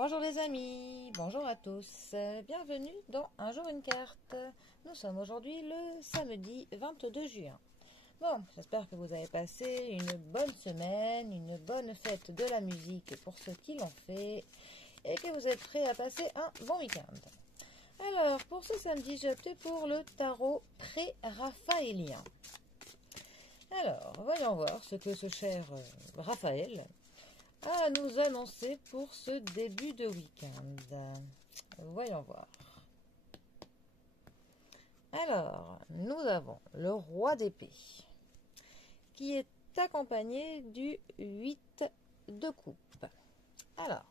Bonjour les amis, bonjour à tous, bienvenue dans Un jour une carte. Nous sommes aujourd'hui le samedi 22 juin. Bon, j'espère que vous avez passé une bonne semaine, une bonne fête de la musique pour ceux qui l'ont fait et que vous êtes prêts à passer un bon week-end. Alors, pour ce samedi, j'ai opté pour le tarot pré-raphaélien. Alors, voyons voir ce que ce cher Raphaël à nous annoncer pour ce début de week-end. Voyons voir. Alors, nous avons le roi d'épée qui est accompagné du 8 de coupe. Alors,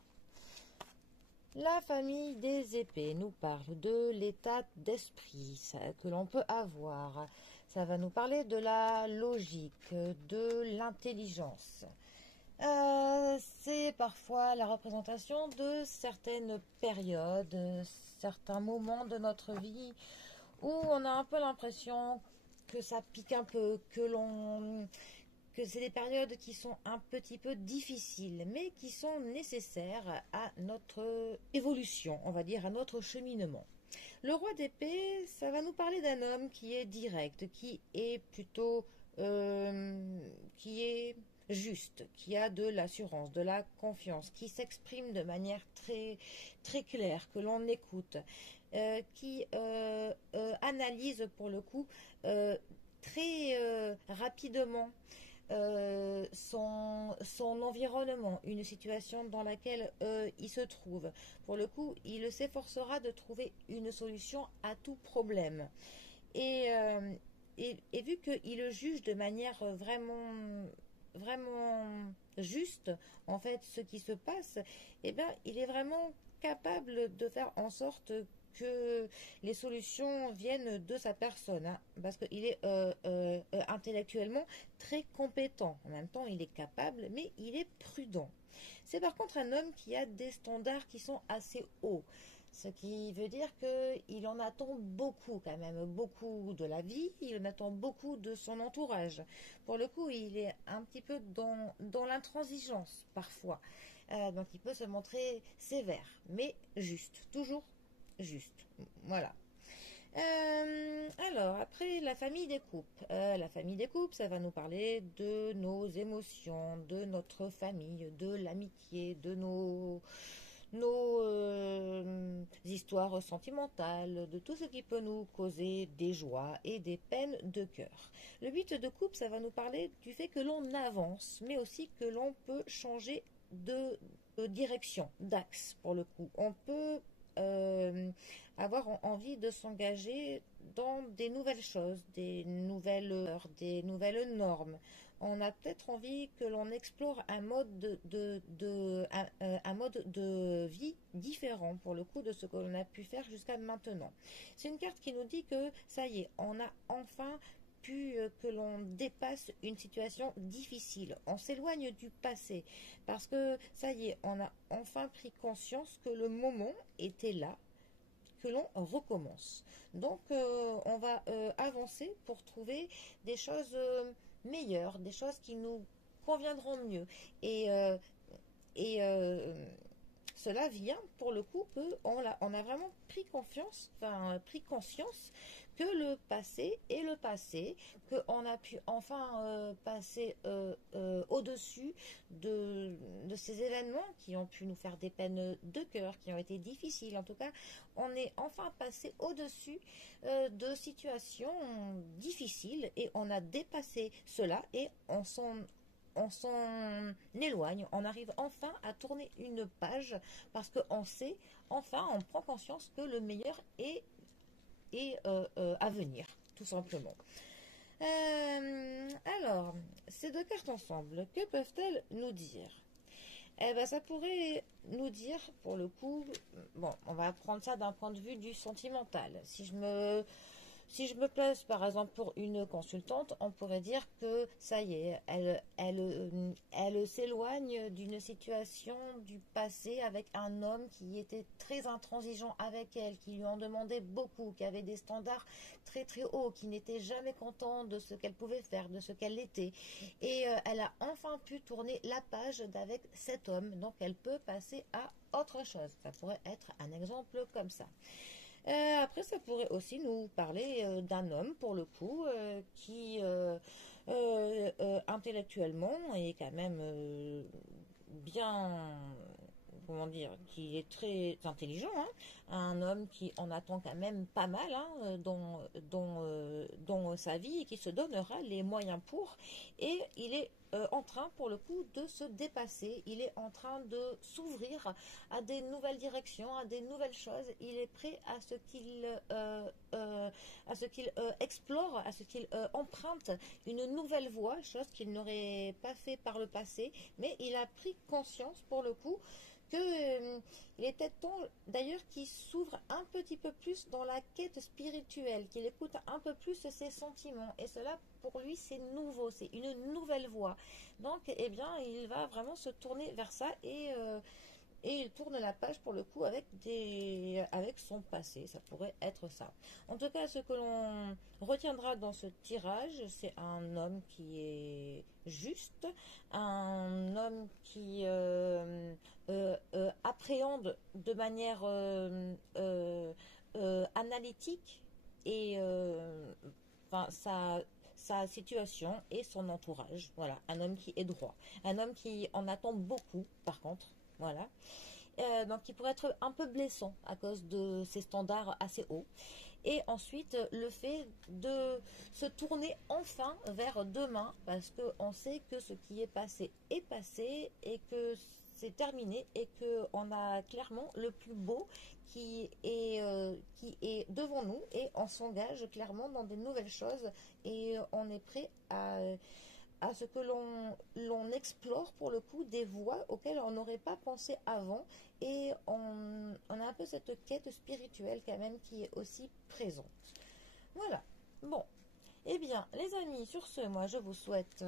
la famille des épées nous parle de l'état d'esprit que l'on peut avoir. Ça va nous parler de la logique, de l'intelligence. C'est parfois la représentation de certaines périodes, certains moments de notre vie où on a un peu l'impression que ça pique un peu, que c'est des périodes qui sont un petit peu difficiles, mais qui sont nécessaires à notre évolution, on va dire, à notre cheminement. Le roi d'épée, ça va nous parler d'un homme qui est direct, qui est plutôt, qui est juste, qui a de l'assurance, de la confiance, qui s'exprime de manière très, très claire, que l'on écoute, qui analyse pour le coup très rapidement son environnement, une situation dans laquelle il se trouve. Pour le coup, il s'efforcera de trouver une solution à tout problème. Et, euh, et vu qu'il juge de manière vraiment juste, en fait, ce qui se passe, eh bien, il est vraiment capable de faire en sorte que les solutions viennent de sa personne, hein, parce qu'il est intellectuellement très compétent. En même temps, il est capable, mais il est prudent. C'est par contre un homme qui a des standards qui sont assez hauts. Ce qui veut dire qu'il en attend beaucoup quand même, beaucoup de la vie, il en attend beaucoup de son entourage. Pour le coup, il est un petit peu dans l'intransigeance parfois. Donc il peut se montrer sévère, mais juste, toujours juste. Voilà. Alors, après, la famille des coupes. La famille des coupes, ça va nous parler de nos émotions, de notre famille, de l'amitié, de nos histoires sentimentales, de tout ce qui peut nous causer des joies et des peines de cœur. Le 8 de coupe, ça va nous parler du fait que l'on avance, mais aussi que l'on peut changer de direction, d'axe pour le coup. On peut avoir envie de s'engager dans des nouvelles choses, des nouvelles heures, des nouvelles normes. On a peut-être envie que l'on explore un mode un mode de vie différent pour le coup de ce que l'on a pu faire jusqu'à maintenant. C'est une carte qui nous dit que ça y est, on a enfin que l'on dépasse une situation difficile, on s'éloigne du passé, parce que ça y est, on a enfin pris conscience que le moment était là, que l'on recommence. Donc on va avancer pour trouver des choses meilleures, des choses qui nous conviendront mieux. Et, euh, et cela vient pour le coup on a vraiment pris confiance, enfin pris conscience que le passé est le passé, qu'on a pu enfin passer au-dessus de ces événements qui ont pu nous faire des peines de cœur, qui ont été difficiles. En tout cas, on est enfin passé au-dessus de situations difficiles et on a dépassé cela et on s'en éloigne, on arrive enfin à tourner une page parce qu'on sait, enfin, on prend conscience que le meilleur est à venir, tout simplement. Alors, ces deux cartes ensemble, que peuvent-elles nous dire? Eh ben, ça pourrait nous dire, pour le coup, bon, on va prendre ça d'un point de vue du sentimental. Si je me Si je me place par exemple pour une consultante, on pourrait dire que ça y est, elle s'éloigne d'une situation du passé avec un homme qui était très intransigeant avec elle, qui lui en demandait beaucoup, qui avait des standards très très hauts, qui n'était jamais content de ce qu'elle pouvait faire, de ce qu'elle était. Et elle a enfin pu tourner la page d'avec cet homme, donc elle peut passer à autre chose. Ça pourrait être un exemple comme ça. Après, ça pourrait aussi nous parler d'un homme, pour le coup, qui intellectuellement est quand même bien, comment dire, qui est très intelligent, hein. Un homme qui en attend quand même pas mal, hein, dans sa vie et qui se donnera les moyens pour. Et il est en train, pour le coup, de se dépasser. Il est en train de s'ouvrir à des nouvelles directions, à des nouvelles choses. Il est prêt à ce qu'il explore, à ce qu'il emprunte une nouvelle voie, chose qu'il n'aurait pas fait par le passé. Mais il a pris conscience, pour le coup, que il est peut-être temps d'ailleurs qu'il s'ouvre un petit peu plus dans la quête spirituelle, qu'il écoute un peu plus ses sentiments. Et cela, pour lui, c'est nouveau, c'est une nouvelle voie. Donc, eh bien, il va vraiment se tourner vers ça et il tourne la page pour le coup avec son passé. Ça pourrait être ça. En tout cas, ce que l'on retiendra dans ce tirage, c'est un homme qui est juste, un homme qui appréhende de manière analytique et enfin, sa situation et son entourage. Voilà, un homme qui est droit. Un homme qui en attend beaucoup, par contre. Voilà. Donc, qui pourrait être un peu blessant à cause de ses standards assez hauts. Et ensuite, le fait de se tourner enfin vers demain, parce qu'on sait que ce qui est passé et que c'est terminé et qu'on a clairement le plus beau qui est devant nous et on s'engage clairement dans des nouvelles choses et on est prêt à ce que l'on explore pour le coup des voies auxquelles on n'aurait pas pensé avant et on a un peu cette quête spirituelle quand même qui est aussi présente. Voilà. Bon. Eh bien, les amis, sur ce, moi je vous souhaite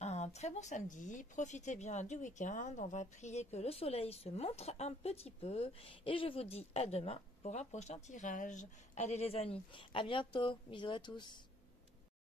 un très bon samedi. Profitez bien du week-end. On va prier que le soleil se montre un petit peu et je vous dis à demain pour un prochain tirage. Allez les amis, à bientôt. Bisous à tous.